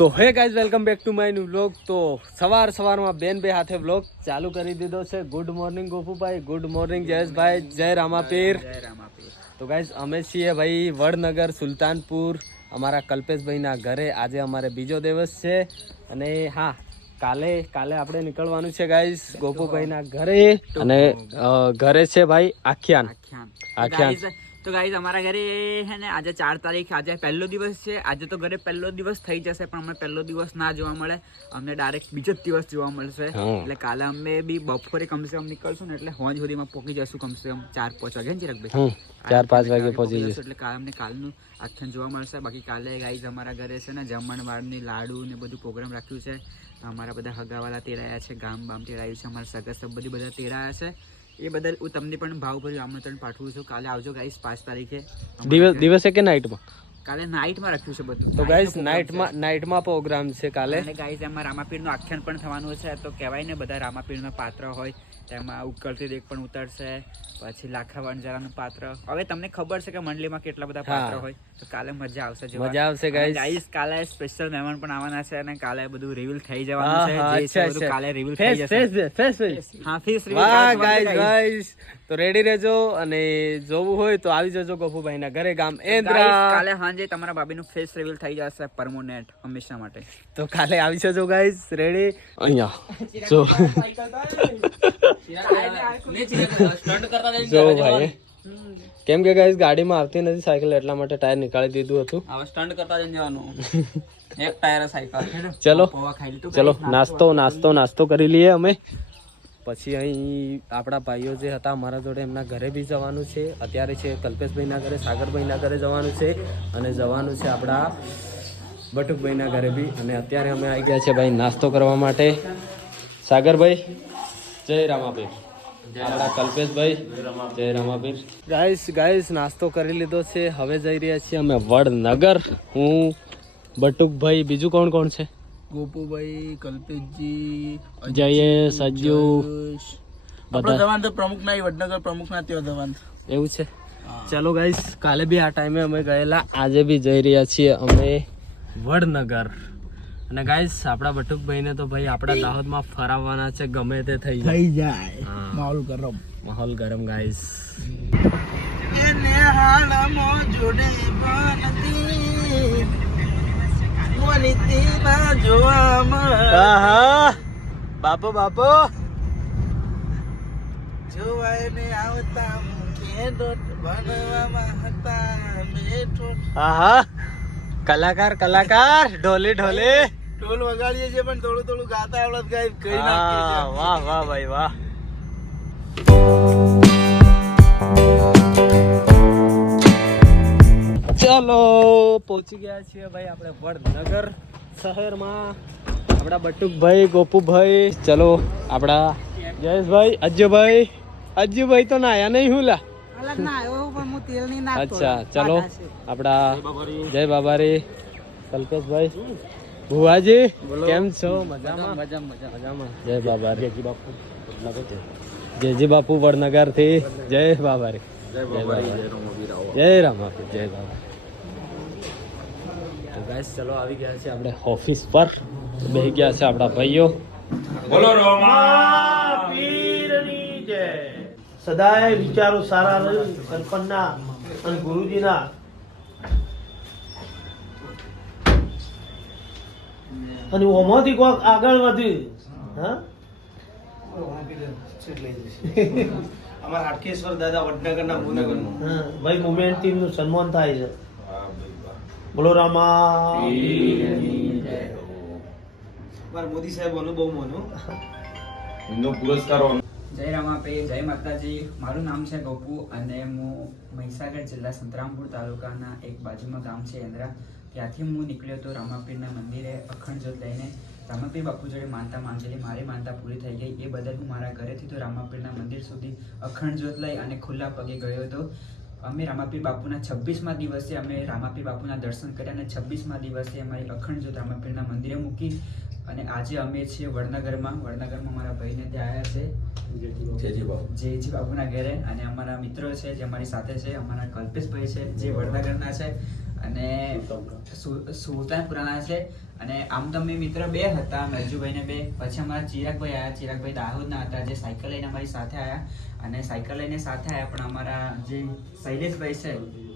So hey guys welcome back to my new vlog તો સવાર સવારમાં બેન બે હાથે વ્લોગ ચાલુ કરી દીધો છે good morning Gopubhai good morning Jayeshbhai જય રામાપીર તો ગાઈઝ અમે છીએ ભાઈ વડનગર સુલતાનપુર અમારા કલ્પેશભાઈના ઘરે આજે અમારે બીજો દિવસ છે અને હા કાલે કાલે આપણે નીકળવાનું છે ગાઈઝ ગોપુભાઈના ઘરે અને ઘરે છે ભાઈ આખ્યાન આખ્યાન. તો ગાઈઝ અમારા ઘરે હે ને આજે ચાર તારીખ આજે પહેલો દિવસ છે. આજે તો ઘરે પહેલો દિવસ થઈ જશે પણ અમને પહેલો દિવસ ના જોવા મળે. અમને ડાયરેક્ટ બીજો જ દિવસ જોવા મળશે. એટલે કાલે અમે બી બપોરે કમસે કમ નીકળશું ને એટલે હોંજ સુધીમાં પહોંચી જશું કમસે કમ ચાર પાંચ વાગે ને ચિરાગભાઈ ચાર પાંચ વાગે પહોંચી જશું એટલે કાલે અમને કાલનું આખ્યાન જોવા મળશે. બાકી કાલે ગાઈઝ અમારા ઘરે છે ને જમણવારની લાડુ ને બધું પ્રોગ્રામ રાખ્યું છે. અમારા બધા હગાવાલા તેડાયા છે ગામ બામ તેડાયું છે અમારા સગા સબ બધી બધા તેડાયા છે. એ બદલ હું તમને પણ ભાવભર્યું આમંત્રણ પાઠવું છું. કાલે આવજો ગાઈસ પાંચ તારીખે. દિવસ કે નાઇટમાં કાલે નાઇટમાં રાખ્યું છે બધું. તો Night નાઇટમાં નાઇટમાં પ્રોગ્રામ છે. કાલે. અને ગાઈઝ એમાં રામાપીરનું આખ્યાન પણ થવાનું છે. તો કહેવાય ને બધા રામાપીરનો પાત્ર હોય. તેમાં ઉકળતી દેખ પણ ઉતરશે પછી લાખા વણજારાનું પાત્ર. હવે તમને ખબર છે કે મંડળીમાં કેટલા બધા પાત્ર હોય? તો કાલે મજા આવશે જોવા. મજા આવશે ગાઈસ કાલે સ્પેશિયલ મહેમાન પણ આવવાના છે અને કાલે બધું રિવીલ થઈ જવાનું છે. જે છે બધું કાલે રિવીલ થઈ જશે. હા ફેસ રિવીલ વાહ ગાઈસ ગાઈસ તો રેડી રહેજો અને જોવું હોય તો આવી જજો ગોપુભાઈના ઘરે ગામ એન્દ્રા. કાલે સાંજે તમારા ભાભીનું ફેસ રિવીલ થઈ જશે પરમોનેન્ટ હંમેશા માટે. તો કાલે આવી જજો ગાઈઝ રેડી અહીંયા. જો. જો ભાઈ. કેમ કે ગાઈસ ગાડીમાં આવતી નથી સાયકલ એટલા માટે ટાયર નીકાળી દીધું હતું. હવે સ્ટન્ટ કરતા જઈને જવાનું. એક ટાયર સાયકલ. ચલો. ચલો નાસ્તો નાસ્તો નાસ્તો કરી લઈએ અમે. પછી અહીં આપણા ભાઈઓ જે હતા અમારા જોડે એમના ઘરે બી જવાનું છે. અત્યારે છે કલ્પેશભાઈના ઘરે સાગરભાઈના ઘરે જવાનું છે. અને જવાનું છે આપણા બટુકભાઈના ઘરે બી. અને અત્યારે અમે આવી ગયા છે ભાઈ નાસ્તો કરવા માટે. સાગરભાઈ જય રામાપીર. આપણા કલ્પેશભાઈ જય રામાપીર. ગાઈસ ગાઈસ નાસ્તો કરી લીધો છે. હવે જઈ રહ્યા છીએ અમે વડનગર. હું બટુકભાઈ બીજું કોણ કોણ છે? ગોપુભાઈ કલ્પેશજી જયેશ અજ્જુ આપણો બધા. તો પ્રમુખ ના વડનગર પ્રમુખ ના ત્યાં જવાન. એવું છે? ચલો ગાઈસ કાલે બી આ ટાઈમે અમે ગયેલા. આજે બી જઈ રહ્યા છીએ અમે વડનગર. અને ગાઈસ આપણા બટુકભાઈને તો ભાઈ આપણા દાહોદમાં ફરાવવાના છે ગમે તે થઈ જાય. થઈ જાય. માહોલ ગરમ. માહોલ ગરમ ગાઈસ એને હાલમાં જોડે બનતી. વનિતીમાં જોવામાં. આહા. બાપો બાપો. જોવાય ને આવતા મુખે દોટ બનવામાં હતા. મેઠો. આહા. કલાકાર કલાકાર ઢોલે ઢોલે. ઢોલ વગાડીએ છીએ પણ થોડું થોડું ગાતા આવડત ગાય કઈ હા, નાખીએ વાહ વાહ ભાઈ વાહ. ચલો પહોંચી ગયા છીએ ભાઈ આપણે વડનગર શહેરમાં. આપણા બટુકભાઈ ગોપુભાઈ ચલો આપણા જયેશભાઈ અજયભાઈ. અજયભાઈ તો નાયા નહીં હુલા. અચ્છા ચલો આપણા જય બાબારી કલ્પેશભાઈ. ભુવાજી કેમ છો? મજામાં? મજામાં જય બાબા જેજી બાપુ જેજી બાપુ વડનગરથી જય બાબા રે જય રામાપીર જય બાબા તો ગાઈસ ચલો આવી ગયા છે આપણે ઓફિસ પર. બેહી ગયા છે આપણા ભાઈઓ. પીરની જય. સદાય વિચારો સારા કલ્પના અને ગુરુજીના અને ઓમાંથી કોક આગળ વધ્યું. હા? અમારા હાટકેશ્વર દાદા વડનગરના ભુવનગરનું. ભાઈ મુમેન્ટ ટીમ સન્માન થાય છે. બોલો રામા. અમારા મોદી સાહેબ અનુભવ મોનો. એમનો પુરસ્કાર જય રામાપે જય માતાજી. મારું નામ છે ગોપુ અને હું મહીસાગર જિલ્લા સંતરામપુર તાલુકાના એક બાજુમાં ગામ છે એન્દ્રા ત્યાંથી હું નીકળ્યો હતો રામાપીરના મંદિરે અખંડ જ્યોત લઈને. રામાપીર બાપુ જોડે માનતા માંગેલી મારી માનતા પૂરી થઈ ગઈ. એ બદલ હું મારા ઘરેથી તો રામાપીરના મંદિર સુધી અખંડ જ્યોત લઈ અને ખુલ્લા પગે ગયો હતો. અમે રામાપીર બાપુના છવ્વીસમાં દિવસે અમે રામાપીર બાપુના દર્શન કર્યા અને છવ્વીસમાં દિવસે અમારી અખંડ જ્યોત રામાપીરના મંદિરે મૂકી. અને આજે અમે છીએ વડનગરમાં. વડનગરમાં મારા ભાઈને ત્યાં આવ્યા છે. જેજી બાપુના ઘરે. અને અમારા મિત્રો છે જે અમારી સાથે છે. અમારા કલ્પેશભાઈ છે જે વડનગરના છે. અને સુલતાનપુરાના છે. અને આમ તો અમે મિત્ર બે હતા મરજુભાઈ ને બે. પછી અમારા ચિરાગભાઈ આવ્યા ચિરાગભાઈ દાહોદના હતા, જે સાયકલ લઈને અમારી સાથે આવ્યા અને સાયકલ લઈને સાથે આવ્યા પણ અમારા જે શૈલેષભાઈ છે,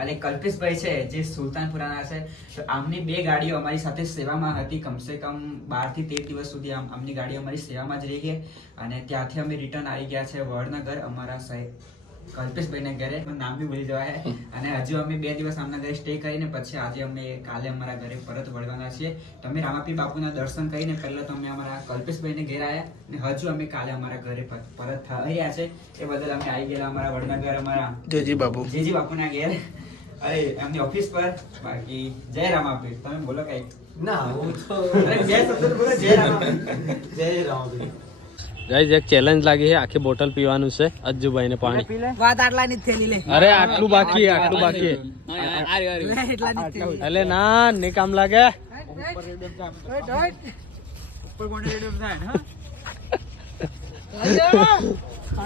અને કલ્પેશભાઈ છે, જે સુલતાનપુરાના છે. તો આમની બે ગાડીઓ અમારી સાથે સેવામાં હતી. કમસે કમ બારથી તેર દિવસ સુધી આમ, આમની ગાડીઓ અમારી સેવામાં જ રહી ગઈ અને ત્યાંથી અમે રિટર્ન આવી ગયા છે વડનગર, અમારા સાહેબ કલ્પેશભાઈને ઘરે નામ બી ભૂલી જવાય. અને હજુ અમે બે દિવસ આમના ઘરે સ્ટે કરીને પછી આજે અમે કાલે અમારા ઘરે પરત વળવાના છીએ. તમે રામાપી બાપુના દર્શન કરીને પહેલા તો અમે અમારા કલ્પેશભાઈને ઘેર આવ્યા અને હજુ અમે કાલે અમારા ઘરે પરત થઈ રહ્યા છે. એ બદલ અમે આવી ગયેલા અમારા વડના ઘર અમારા જેજી બાપુ. જેજી બાપુના ઘેર. અરે એમની ઓફિસ પર. બાકી જય રામાપી. તમે બોલો કઈ ના હું તો જય સતત જય રામભાઈ ગાઈઝ એક ચેલેન્જ લાગી છે આખી બોટલ પીવાનું છે. અજ્જુભાઈને પાણી. વાત આટલાની થેલી લે અરે આટલું બાકી છે, આટલું બાકી. એટલે ના ને કામ લાગે.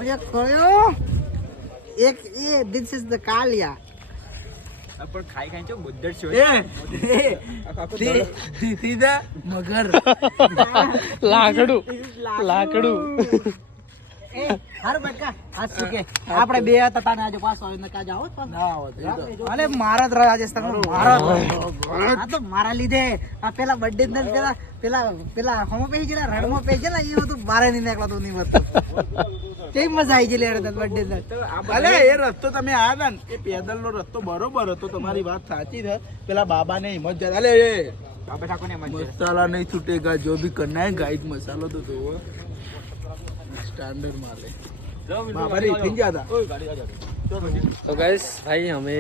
ને એક એ ધીસ ઇઝ ધ કાલિયા. પણ ખાઈ ખાઈ છો. બુદ્ધર છો સીધા મગર. લાકડું. લાકડું. મજા આવી ગયેલી એ રસ્તો તમે આ ને એ પેદલનો રસ્તો બરોબર હતો તમારી વાત સાચી છે. પેલા બાબાને હિંમત જાય અલે મસાલા નહીં છૂટેગા જો ભી કરના હે મસાલો તો દો स्टैंडर्ड माल है बाबा रे इथिन ज्यादा તો ગાઈસ ભાઈ અમે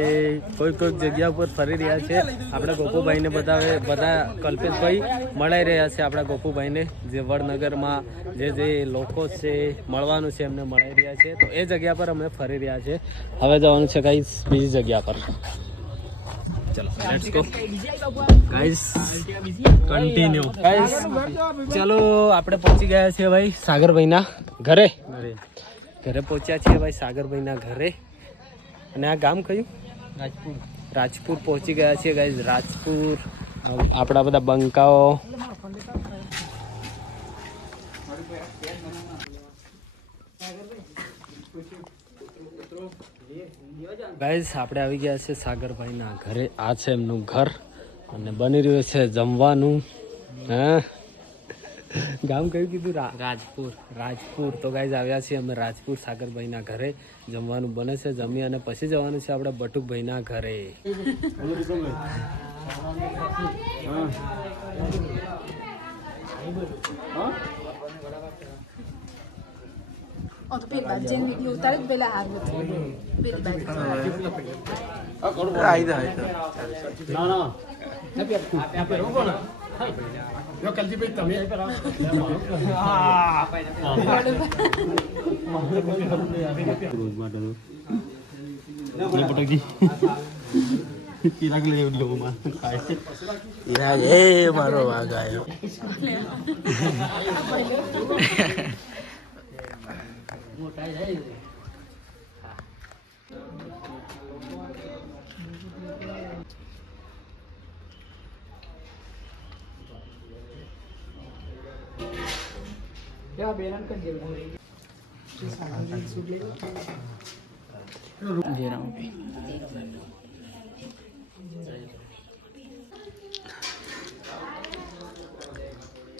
કોઈ કોઈક જગ્યા ઉપર ફરી રહ્યા છે આપણા ગોપુભાઈને બતાવે બધા કલ્પેશભાઈ મળાઈ રહ્યા છે આપણા ગોપુભાઈને જે વડનગરમાં જે જે લોકો છે મળવાનું છે એમને મળાઈ રહ્યા છે તો એ જગ્યા પર અમે ફરી રહ્યા છે હવે જવાનું છે ગાઈસ બીજી જગ્યા પર ચલો let's go guys continue guys ચલો આપણે પહોંચી ગયા છીએ ભાઈ સાગરભાઈના ઘરે. ઘરે. પહોંચ્યા છીએ ભાઈ સાગરભાઈના ઘરે. અને આ ગામ કયું? રાજપુર. રાજપુર પહોંચી ગયા છીએ ગાઈઝ રાજપુર. આપણા બધા બંકાઓ. ગાઈઝ આપણે આવી ગયા છે સાગરભાઈના ઘરે. આ છે એમનું ઘર અને બની રહ્યું છે જમવાનું. હા? ગામ કયું કીધું? રા- રાજપુર. રાજપુર. તો ગાઈઝ આવ્યા છીએ અમે રાજપુર સાગરભાઈના ઘરે. જમવાનું બને છે જમી અને પછી જવાનું છે આપણે બટુકભાઈના ઘરે. Oh, lu tarik bela harus. Pilih baju. Ira એ મારો વાઘ આવ્યો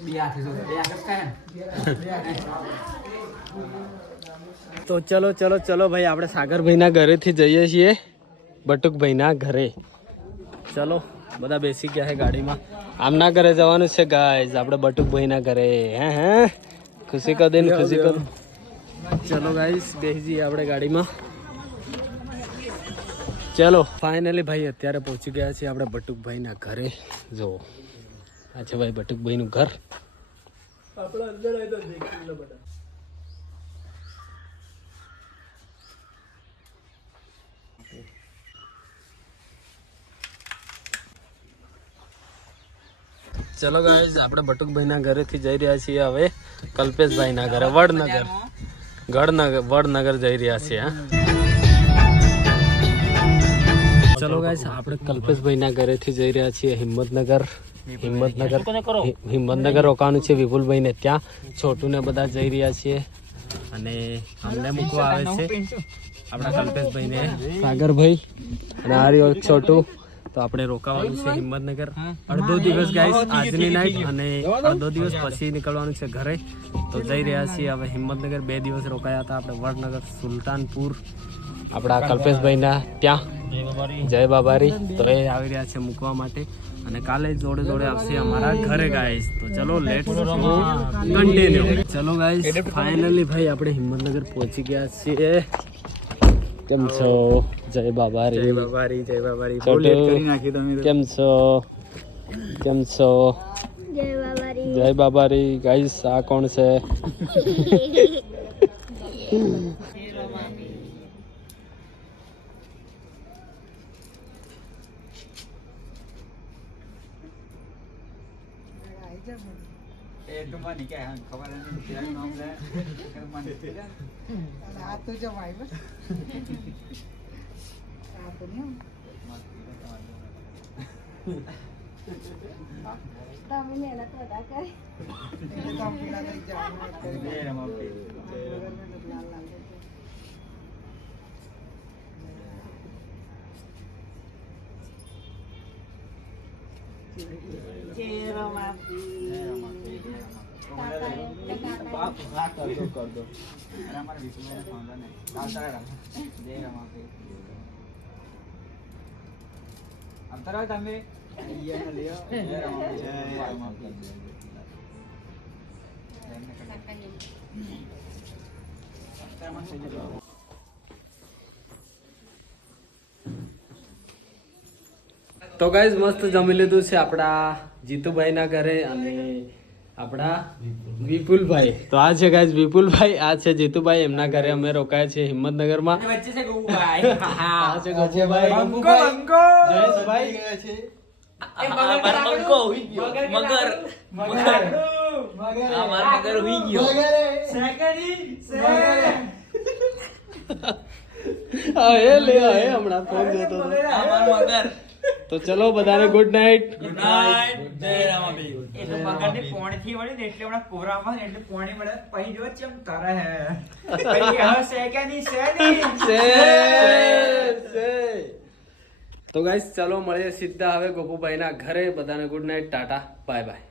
બે હાથે જો બે હાથે કાય તો ચલો ચલો ચલો ભાઈ, આપણે સાગરભાઈના ઘરેથી જઈએ છીએ, બટુકભાઈના ઘરે. ચલો, બધા બેસી ગયા છે ગાડીમાં. આમના ઘરે જવાનું છે ગાઈઝ આપણે બટુકભાઈના ઘરે. હે હે? ખુશી કર દે ને, ખુશી કર ચલો ગાઈઝ બેસી જઈએ આપણે ગાડીમાં. ચલો ફાઇનલી ભાઈ, અત્યારે પહોંચી ગયા છીએ આપણે બટુકભાઈના ઘરે. જો, આ છે ભાઈ બટુકભાઈનું ઘર. ચલો ગાઈઝ આપણે બટુકભાઈના ઘરેથી જઈ રહ્યા છીએ હવે કલ્પેશભાઈના ઘરે વડનગર. ગઢનગર વડનગર જઈ રહ્યા છીએ ચલો ગાઈસ આપણે કલ્પેશભાઈના ઘરેથી જઈ રહ્યા છીએ હિંમતનગર. હિંમતનગર હિંમતનગર રોકાવાનું છે વિપુલભાઈને ત્યાં. છોટુને બધા જઈ રહ્યા છીએ. અને અમને મૂકવા આવે છે આપણા કલ્પેશભાઈને. સાગરભાઈ અને આ રહ્યો છોટું. તો આપણે રોકાવાનું છે હિંમતનગર. અડધો દિવસ ગાઈસ આજની નાઈટ અને અડધો દિવસ પછી નીકળવાનું છે ઘરે. તો જઈ રહ્યા છીએ હવે હિંમતનગર. બે દિવસ રોકાયા હતા આપણે વડનગર સુલતાનપુર. આપણા કલ્પેશભાઈના ત્યાં. જય બાબારી. તો એ આવી રહ્યા છે મૂકવા માટે. અને કાલે જોડે જોડે આવશે અમારા ઘરે ગાઈસ તો ચલો લેટ કન્ટિન્યુ ચલો ગાઈસ ફાઇનલી ભાઈ આપણે હિંમતનગર પહોંચી ગયા છીએ. કેમ છો? જય બાબારી જય બાબારી જય બાબારી બહુ છોટુ, લેટ કરી નાખી તમે તો. કેમ છો કેમ છો જય બાબારી ગાઈસ આ કોણ છે એ તું મને કે હા, ખબર નથી તેનું નામ લે કે મને આ તો જો ભાઈ બસ આ તો નહીં એને કામ પેલા લઈ જવાનું કરે. જય રમાપીર. લાલ લાલ જય રમાપી. અને અમારા વિષ્ણુભાઈને ફોન કરે. આવતા રહો. જય રમાપીર. આવતા રહો તમે. તો ગાઈઝ મસ્ત જમી લીધું છે આપણા જીતુભાઈના ઘરે અને આપણા વિપુલભાઈ. તો આ છે ગાઈઝ વિપુલભાઈ આ છે જીતુભાઈ એમના ઘરે અમે રોકાયા છીએ હિંમતનગરમાં. વચ્ચે છે આ ગોપુભાઈ જયેશભાઈ હા. હમણાં ફોન જોતો હતો. તો ચલો બધાને ગુડ નાઇટ એ તો મગરની પોણીથી વળી ને એટલે હમણાં કોરામાં એટલે પોણી મળે. પહી જો ચમ તારે હે. હવે છે કે નહીં. છે નહીં તો ગાઈસ ચલો મળીએ સીધા હવે ગોપુભાઈના ઘરે. બધાને good night tata. Bye bye